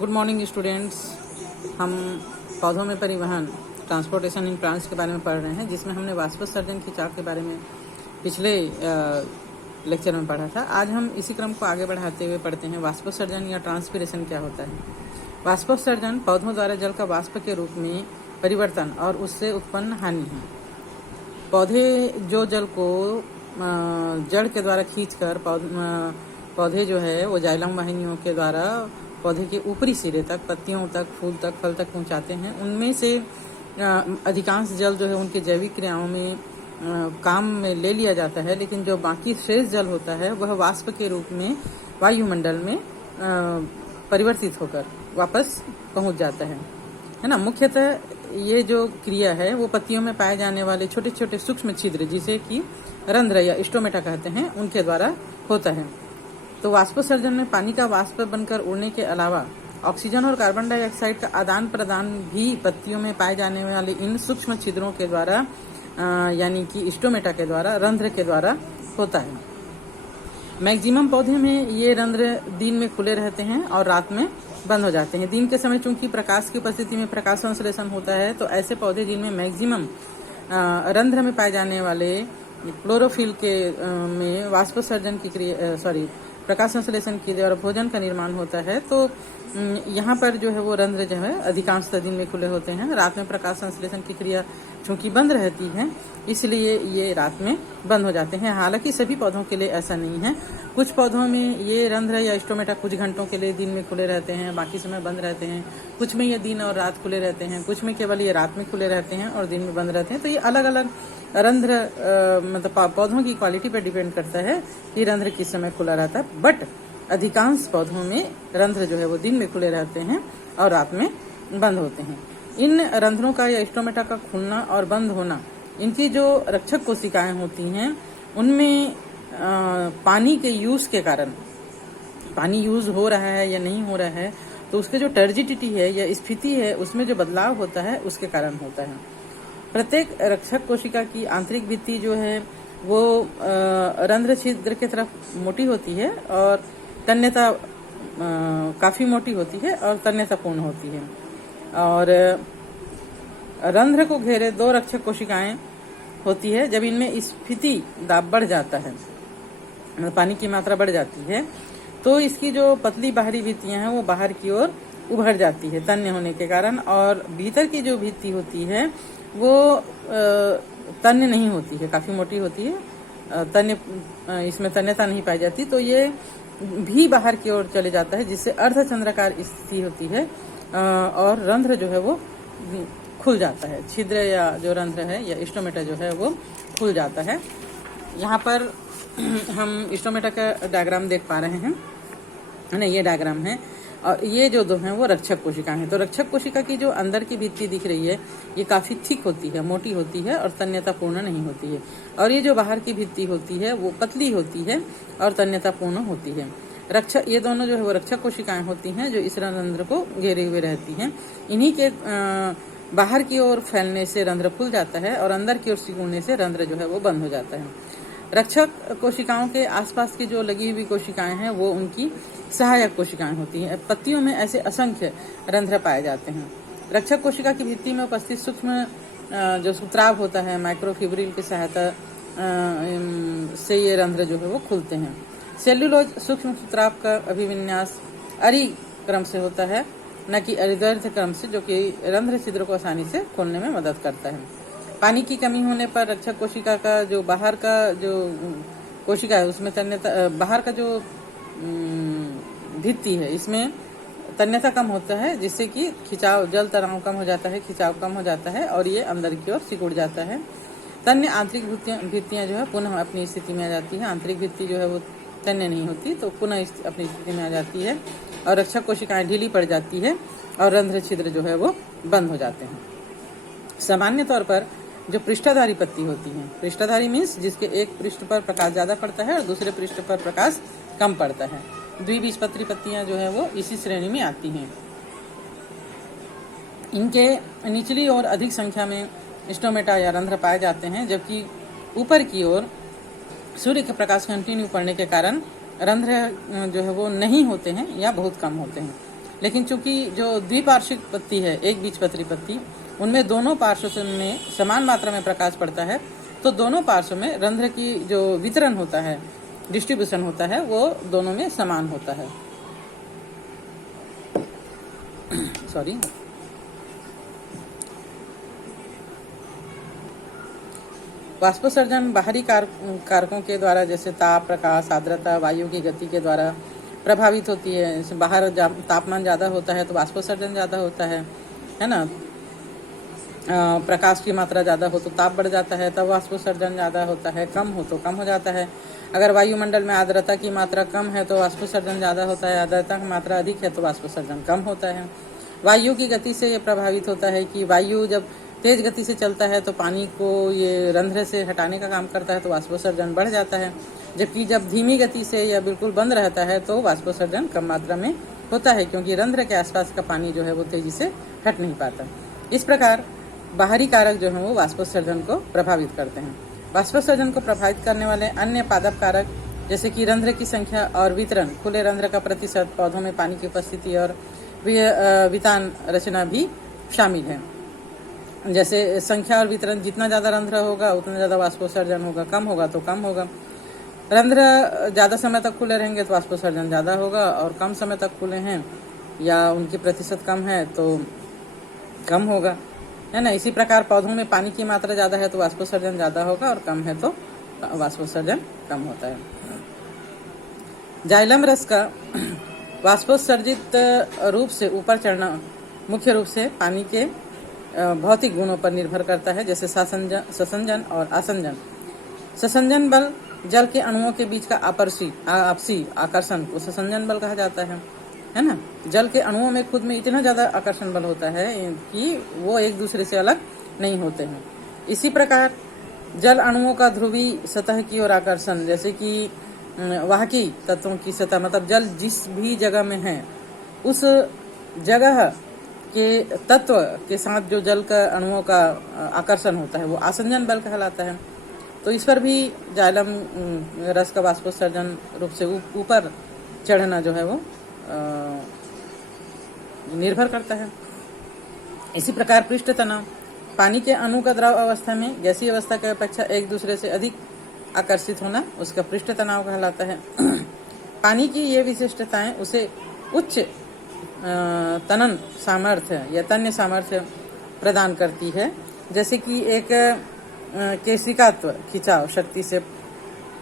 Good morning students. हम पौधों में परिवहन ट्रांसपोर्टेशन इन प्लांट्स के बारे में पढ़ रहे हैं, जिसमें हमने वाष्पोत्सर्जन की चाक के बारे में पिछले लेक्चर में पढ़ा था। आज हम इसी क्रम को आगे बढ़ाते हुए पढ़ते हैं वाष्पोत्सर्जन या ट्रांसपीरेशन क्या होता है। वाष्पोत्सर्जन पौधों द्वारा जल का वाष्प के रूप में परिवर्तन और उससे उत्पन्न हानि है। पौधे जो जल को जड़ के द्वारा खींचकर पौधे जो है वो जाइलम वाहिनियों के द्वारा पौधे के ऊपरी सिरे तक, पत्तियों तक, फूल तक, फल तक पहुंचाते हैं। उनमें से अधिकांश जल जो है उनके जैविक क्रियाओं में काम में ले लिया जाता है, लेकिन जो बाकी शेष जल होता है वह वाष्प के रूप में वायुमंडल में परिवर्तित होकर वापस पहुंच जाता है ना। मुख्यतः ये जो क्रिया है वो पत्तियों में पाए जाने वाले छोटे छोटे सूक्ष्म छिद्र, जिसे कि रंध्र या स्टोमेटा कहते हैं, उनके द्वारा होता है। तो वाष्पोत्सर्जन में पानी का वाष्प बनकर उड़ने के अलावा ऑक्सीजन और कार्बन डाइऑक्साइड का आदान प्रदान भी पत्तियों में पाए जाने वाले इन सूक्ष्म छिद्रों के द्वारा यानी कि स्टोमेटा के द्वारा, रंध्र के द्वारा होता है। मैक्सिमम पौधे में ये रंध्र दिन में खुले रहते हैं और रात में बंद हो जाते हैं। दिन के समय चूंकि प्रकाश की उपस्थिति में प्रकाश संश्लेषण होता है, तो ऐसे पौधे जिनमें मैक्सिमम रंध्र में पाए जाने वाले क्लोरोफिल के में वाष्पोत्सर्जन की प्रकाश संश्लेषण के द्वारा भोजन का निर्माण होता है, तो यहाँ पर जो है वो रंध्र जो है अधिकांशतः दिन में खुले होते हैं। रात में प्रकाश संश्लेषण की क्रिया चूंकि बंद रहती है, इसलिए ये रात में बंद हो जाते हैं। हालांकि सभी पौधों के लिए ऐसा नहीं है। कुछ पौधों में ये रंध्र या स्टोमेटा कुछ घंटों के लिए दिन में खुले रहते हैं, बाकी समय बंद रहते हैं। कुछ में ये दिन और रात खुले रहते हैं, कुछ में केवल ये रात में खुले रहते हैं और दिन में बंद रहते हैं। तो ये अलग अलग रंध्र मतलब पौधों की क्वालिटी पर डिपेंड करता है कि रंध्र किस समय खुला रहता है। बट अधिकांश पौधों में रंध्र जो है वो दिन में खुले रहते हैं और रात में बंद होते हैं। इन रंध्रों का या स्टोमेटा का खुलना और बंद होना, इनकी जो रक्षक कोशिकाएं होती हैं उनमें पानी के यूज के कारण, पानी यूज हो रहा है या नहीं हो रहा है, तो उसके जो टर्जिडिटी है या स्फीति है उसमें जो बदलाव होता है उसके कारण होता है। प्रत्येक रक्षक कोशिका की आंतरिक भित्ति जो है वो रंध्र छिद्र की तरफ मोटी होती है और तन्यता काफी मोटी होती है और तन्यतापूर्ण होती है। और रंध्र को घेरे दो रक्षक कोशिकाएं होती है। जब इनमें स्फीति दाब बढ़ जाता है, पानी की मात्रा बढ़ जाती है, तो इसकी जो पतली बाहरी भित्तियां हैं वो बाहर की ओर उभर जाती है तन्य होने के कारण, और भीतर की जो भित्ति होती है वो तन्य नहीं होती है, काफी मोटी होती है। तन्य इसमें तन्यता नहीं पाई जाती, तो ये भी बाहर की ओर चले जाता है, जिससे अर्धचंद्राकार स्थिति होती है और रंध्र जो है वो खुल जाता है। छिद्र या जो रंध्र है या स्टोमेटा जो है वो खुल जाता है। यहाँ पर हम स्टोमेटा का डायग्राम देख पा रहे हैं, है ना, ये डायग्राम है। और ये जो दो हैं वो रक्षक कोशिकाएं हैं। तो रक्षक कोशिका की जो अंदर की भित्ति दिख रही है ये काफी थिक होती है, मोटी होती है और तन्यतापूर्ण नहीं होती है। और ये जो बाहर की भित्ति होती है वो पतली होती है और तन्यतापूर्ण होती है। रक्षक, ये दोनों जो है वो रक्षक कोशिकाएं होती हैं जो इस रंध्र को घेरे हुए रहती हैं। इन्हीं के बाहर की ओर फैलने से रंध्र खुल जाता है और अंदर की ओर सिकुड़ने से रंध्र जो है वो बंद हो जाता है। रक्षक कोशिकाओं के आसपास की जो लगी हुई कोशिकाएं हैं वो उनकी सहायक कोशिकाएं होती हैं। पत्तियों में ऐसे असंख्य रंध्र पाए जाते हैं। रक्षक कोशिका की भित्ति में उपस्थित सूक्ष्म जो सूत्राव होता है, माइक्रोफिब्रिल की सहायता से ये रंध्र जो है वो खुलते हैं। सेल्यूलोज सूक्ष्म सूत्राव का अभिविन्यास अरी क्रम से होता है, न कि अरिदर्ध क्रम से, जो कि रंध्र छिद्र को आसानी से खोलने में मदद करता है। पानी की कमी होने पर रक्षक कोशिका का जो बाहर का जो कोशिका है उसमें तन्यता, बाहर का जो भित्ति है इसमें तन्यता कम होता है, जिससे कि खिंचाव, जल तनाव कम हो जाता है, खिंचाव कम हो जाता है और ये अंदर की ओर सिकुड़ जाता है। तन्य आंतरिक भित्तियां जो है पुनः अपनी स्थिति में आ जाती है। आंतरिक भित्ति जो है वो तन्य नहीं होती, तो पुनः अपनी स्थिति में आ जाती है और रक्षक कोशिकाएं ढीली पड़ जाती है और रंध्र छिद्र जो है वो बंद हो जाते हैं। सामान्य तौर पर जो पृष्ठधारी पत्ती होती है, पृष्ठधारी मीन्स जिसके एक पृष्ठ पर प्रकाश ज्यादा पड़ता है और दूसरे पृष्ठ पर प्रकाश कम पड़ता है, द्विबीजपत्री पत्तियां जो है वो इसी श्रेणी में आती हैं। इनके निचली ओर अधिक संख्या में स्टोमेटा या रंध्र पाए जाते हैं, जबकि ऊपर की ओर सूर्य के प्रकाश कंटिन्यू पड़ने के कारण रंध्र जो है वो नहीं होते हैं या बहुत कम होते हैं। लेकिन चूंकि जो द्विपार्श्विक पत्ती है, एक बीजपत्री पत्ती, उनमें दोनों पार्श्व में समान मात्रा में प्रकाश पड़ता है, तो दोनों पार्श्व में रंध्र की जो वितरण होता है, डिस्ट्रीब्यूशन होता है, वो दोनों में समान होता है। सॉरी। वाष्पोत्सर्जन बाहरी कारकों के द्वारा, जैसे ताप, प्रकाश, आर्द्रता, वायु की गति के द्वारा प्रभावित होती है। बाहर तापमान ज़्यादा होता है तो वाष्पोत्सर्जन ज़्यादा होता है ना। प्रकाश की मात्रा ज़्यादा हो तो ताप बढ़ जाता है, तब वाष्पोत्सर्जन ज़्यादा होता है। कम हो तो कम हो जाता है। अगर वायुमंडल में आर्द्रता की मात्रा कम है तो वाष्पोत्सर्जन ज़्यादा होता है, आर्द्रता की मात्रा अधिक है तो वाष्पोत्सर्जन कम होता है। वायु की गति से ये प्रभावित होता है कि वायु जब तेज गति से चलता है तो पानी को ये रंध्र से हटाने का काम करता है तो वाष्पोत्सर्जन बढ़ जाता है, जबकि जब धीमी गति से या बिल्कुल बंद रहता है तो वाष्पोत्सर्जन कम मात्रा में होता है, क्योंकि रंध्र के आसपास का पानी जो है वो तेजी से हट नहीं पाता। इस प्रकार बाहरी कारक जो है वो वाष्पोत्सर्जन को प्रभावित करते हैं। वाष्पोत्सर्जन को प्रभावित करने वाले अन्य पादप कारक जैसे कि रंध्र की संख्या और वितरण, खुले रंध्र का प्रतिशत, पौधों में पानी की उपस्थिति और वितान रचना भी शामिल है। जैसे संख्या और वितरण, जितना ज़्यादा रंध्र होगा उतना ज़्यादा वाष्पोत्सर्जन होगा, कम होगा तो कम होगा। रंध्र ज़्यादा समय तक खुले रहेंगे तो वाष्पोत्सर्जन ज़्यादा होगा, और कम समय तक खुले हैं या उनकी प्रतिशत कम है तो कम होगा, है ना। इसी प्रकार पौधों में पानी की मात्रा ज़्यादा है तो वाष्पोत्सर्जन ज़्यादा होगा, और कम है तो वाष्पोत्सर्जन कम होता है। जाइलम रस का वाष्पोत्सर्जित रूप से ऊपर चढ़ना मुख्य रूप से पानी के भौतिक गुणों पर निर्भर करता है, जैसे ससंजन और आसंजन। ससंजन बल जल के अणुओं के बीच का आपसी आकर्षण को ससंजन बल कहा जाता है ना। जल के अणुओं में खुद में इतना ज्यादा आकर्षण बल होता है कि वो एक दूसरे से अलग नहीं होते हैं। इसी प्रकार जल अणुओं का ध्रुवीय सतह की ओर आकर्षण, जैसे कि वाहकी तत्वों की सतह, मतलब जल जिस भी जगह में है उस जगह के तत्व के साथ जो जल का अणुओं का आकर्षण होता है वो आसंजन बल कहलाता है। तो इस पर भी जाइलम रस का वाष्पोत्सर्जन रूप से ऊपर चढ़ना जो है वो निर्भर करता है। इसी प्रकार पृष्ठ तनाव, पानी के अणु का द्रव अवस्था में गैसीय अवस्था की अपेक्षा एक दूसरे से अधिक आकर्षित होना उसका पृष्ठ तनाव कहलाता है। पानी की ये विशिष्टताएं उसे उच्च तनन सामर्थ्य या तन्य सामर्थ्य प्रदान करती है, जैसे कि एक केशिकात्व खिंचाव शक्ति से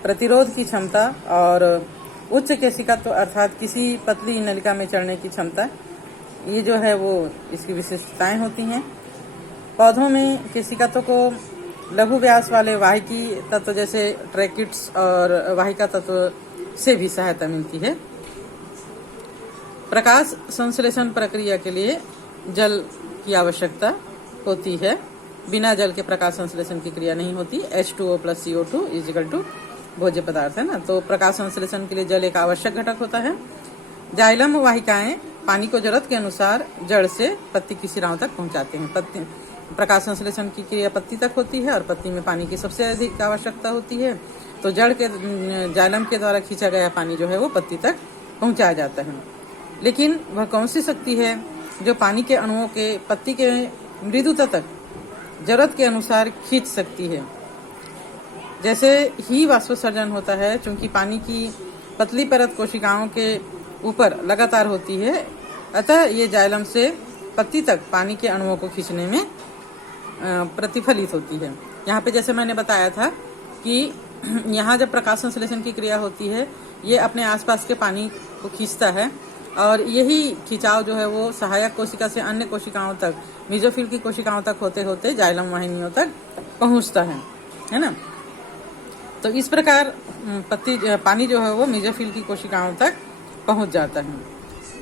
प्रतिरोध की क्षमता और उच्च केशिकात्व अर्थात किसी पतली नलिका में चढ़ने की क्षमता, ये जो है वो इसकी विशिष्टताएं होती हैं। पौधों में केशिकात्व को लघु व्यास वाले वाहिकी तत्व जैसे ट्रैकिट्स और वाहिका तत्व से भी सहायता मिलती है। प्रकाश संश्लेषण प्रक्रिया के लिए जल की आवश्यकता होती है। बिना जल के प्रकाश संश्लेषण की क्रिया नहीं होती। H2O + CO2 = भोज्य पदार्थ है ना। तो प्रकाश संश्लेषण के लिए जल एक आवश्यक घटक होता है। जाइलम वाहिकाएं पानी को जरूरत के अनुसार जड़ से पत्ती की सिराओं तक पहुंचाते हैं। पत्ती प्रकाश संश्लेषण की क्रिया पत्ती तक होती है और पत्ती में पानी की सबसे अधिक आवश्यकता होती है। तो जड़ के जाइलम के द्वारा खींचा गया पानी जो है वो पत्ती तक पहुंचाया जाता है। लेकिन वह कौन सी शक्ति है जो पानी के अणुओं के पत्ती के मृदुता तक जरूरत के अनुसार खींच सकती है? जैसे ही वाष्पोत्सर्जन होता है, चूंकि पानी की पतली परत कोशिकाओं के ऊपर लगातार होती है, अतः ये जाइलम से पत्ती तक पानी के अणुओं को खींचने में प्रतिफलित होती है। यहाँ पे जैसे मैंने बताया था कि यहाँ जब प्रकाश संश्लेषण की क्रिया होती है, ये अपने आसपास के पानी को खींचता है और यही खिंचाव जो है वो सहायक कोशिका से अन्य कोशिकाओं तक, मेसोफिल की कोशिकाओं तक होते होते जाइलम वाहिनियों तक पहुँचता है ना। तो इस प्रकार पानी जो है वो मेसोफिल की कोशिकाओं तक पहुँच जाता है।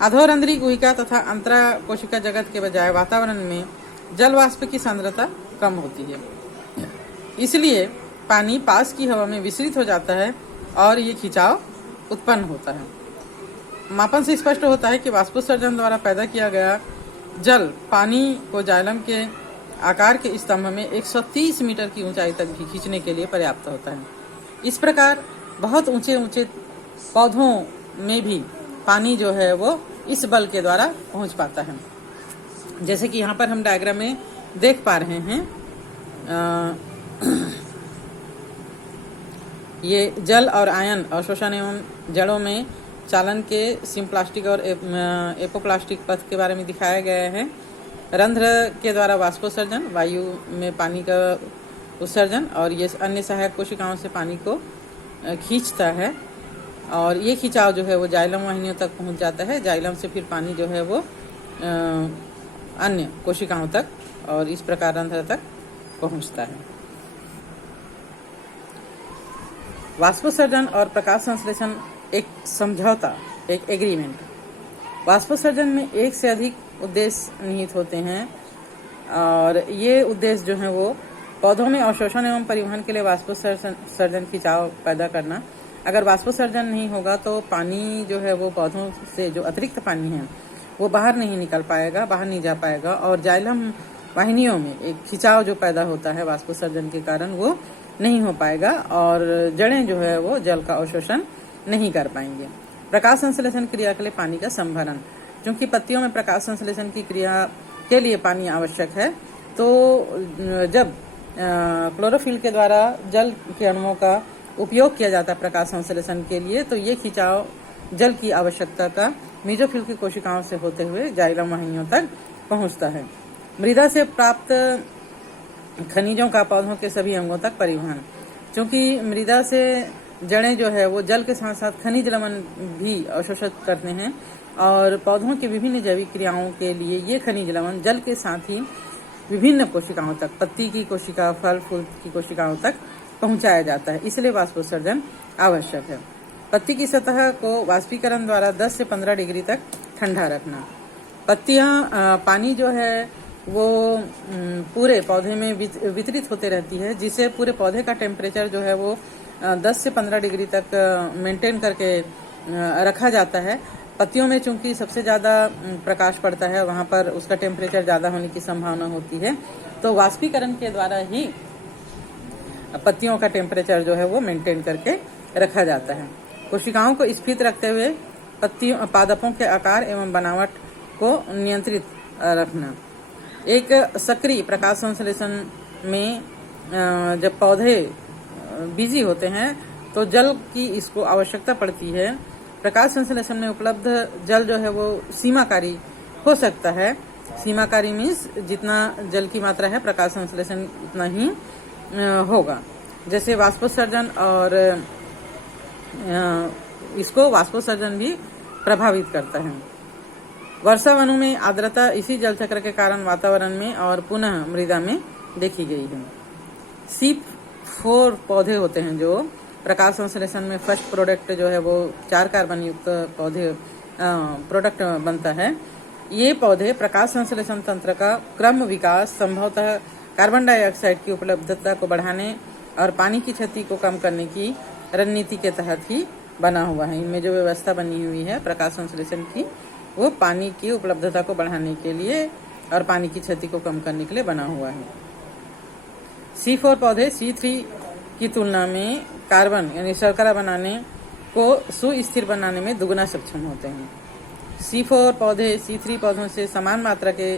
अधोरंध्री गुहिका तथा अंतरा कोशिका जगत के बजाय वातावरण में जल वाष्प की सांद्रता कम होती है, इसलिए पानी पास की हवा में विसरित हो जाता है और ये खिंचाव उत्पन्न होता है। मापन से स्पष्ट होता है कि वाष्पोत्सर्जन द्वारा पैदा किया गया जल पानी को जाइलम के आकार के स्तंभ में 130 मीटर की ऊंचाई तक भी खींचने के लिए पर्याप्त होता है। इस प्रकार बहुत ऊंचे ऊंचे पौधों में भी पानी जो है वो इस बल के द्वारा पहुंच पाता है। जैसे कि यहाँ पर हम डायग्राम में देख पा रहे हैं, ये जल और आयन अवशोषण एवं जड़ों में चालन के सिम्प्लास्टिक और एपोप्लास्टिक पथ के बारे में दिखाया गया है। रंध्र के द्वारा वाष्पोत्सर्जन, वायु में पानी का उत्सर्जन, और ये अन्य सहायक कोशिकाओं से पानी को खींचता है, और ये खिंचाव जो है वो जाइलम वाहिनियों तक पहुंच जाता है। जाइलम से फिर पानी जो है वो अन्य कोशिकाओं तक और इस प्रकार रंध्र तक पहुंचता है। वाष्पोत्सर्जन और प्रकाश संश्लेषण एक समझौता, एक एग्रीमेंट। वाष्पोत्सर्जन में एक से अधिक उद्देश्य निहित होते हैं, और ये उद्देश्य जो है वो पौधों में अवशोषण एवं परिवहन के लिए वाष्पोत्सर्जन खिंचाव पैदा करना। अगर वाष्पोत्सर्जन नहीं होगा तो पानी जो है वो पौधों से जो अतिरिक्त पानी है वो बाहर नहीं निकल पाएगा, बाहर नहीं जा पाएगा, और जाइलम वाहिनियों में एक खिंचाव जो पैदा होता है वाष्पोत्सर्जन के कारण वो नहीं हो पाएगा, और जड़ें जो है वो जल का अवशोषण नहीं कर पाएंगे। प्रकाश संश्लेषण क्रिया के लिए पानी का संभरण। क्योंकि पत्तियों में प्रकाश संश्लेषण की क्रिया के लिए पानी आवश्यक है, तो जब क्लोरोफिल के द्वारा जल के अणुओं का उपयोग किया जाता है प्रकाश संश्लेषण के लिए, तो ये खिंचाव जल की आवश्यकता का मेसोफिल की कोशिकाओं से होते हुए जाइलम वाहिनियों तक पहुंचता है। मृदा से प्राप्त खनिजों का पौधों के सभी अंगों तक परिवहन। क्योंकि मृदा से जड़ें जो है वो जल के साथ साथ खनिज लवण भी अवशोषित करते हैं, और पौधों की विभिन्न जैविक क्रियाओं के लिए ये खनिज लवण जल के साथ ही विभिन्न कोशिकाओं तक, पत्ती की कोशिका, फल फूल की कोशिकाओं तक पहुंचाया जाता है। इसलिए वाष्पोत्सर्जन आवश्यक है। पत्ती की सतह को वाष्पीकरण द्वारा 10 से 15 डिग्री तक ठंडा रखना। पत्तियां पानी जो है वो पूरे पौधे में वितरित होते रहती है, जिससे पूरे पौधे का टेम्परेचर जो है वो 10 से 15 डिग्री तक मेंटेन करके रखा जाता है। पत्तियों में चूंकि सबसे ज़्यादा प्रकाश पड़ता है, वहाँ पर उसका टेम्परेचर ज़्यादा होने की संभावना होती है, तो वाष्पीकरण के द्वारा ही पत्तियों का टेम्परेचर जो है वो मेंटेन करके रखा जाता है। कोशिकाओं को स्फीत रखते हुए पत्तियों पादपों के आकार एवं बनावट को नियंत्रित रखना। एक सक्रिय प्रकाश संश्लेषण में जब पौधे बिजी होते हैं तो जल की इसको आवश्यकता पड़ती है। प्रकाश संश्लेषण में उपलब्ध जल जो है वो सीमाकारी हो सकता है। सीमाकारी मीन्स जितना जल की मात्रा है प्रकाश संश्लेषण उतना ही होगा। जैसे वाष्पोत्सर्जन, और इसको वाष्पोत्सर्जन भी प्रभावित करता है। वर्षा वनों में आर्द्रता इसी जल चक्र के कारण वातावरण में और पुनः मृदा में देखी गई है। C4 पौधे होते हैं जो प्रकाश संश्लेषण में फर्स्ट प्रोडक्ट जो है वो 4 कार्बन युक्त पौधे प्रोडक्ट बनता है। ये पौधे प्रकाश संश्लेषण तंत्र का क्रम विकास संभवतः कार्बन डाइऑक्साइड की उपलब्धता को बढ़ाने और पानी की क्षति को कम करने की रणनीति के तहत ही बना हुआ है। इनमें जो व्यवस्था बनी हुई है प्रकाश संश्लेषण की, वो पानी की उपलब्धता को बढ़ाने के लिए और पानी की क्षति को कम करने के लिए बना हुआ है। C4 पौधे C3 की तुलना में कार्बन यानी शर्करा बनाने को सुस्थिर बनाने में दुगना सक्षम होते हैं। C4 पौधे C3 पौधों से समान मात्रा के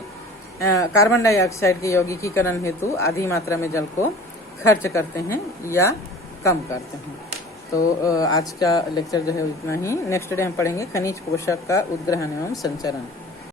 कार्बन डाइऑक्साइड के यौगिकीकरण हेतु आधी मात्रा में जल को खर्च करते हैं या कम करते हैं। तो आज का लेक्चर जो है इतना ही। नेक्स्ट डे हम पढ़ेंगे खनिज पोषक का उद्ग्रहण एवं संचरण।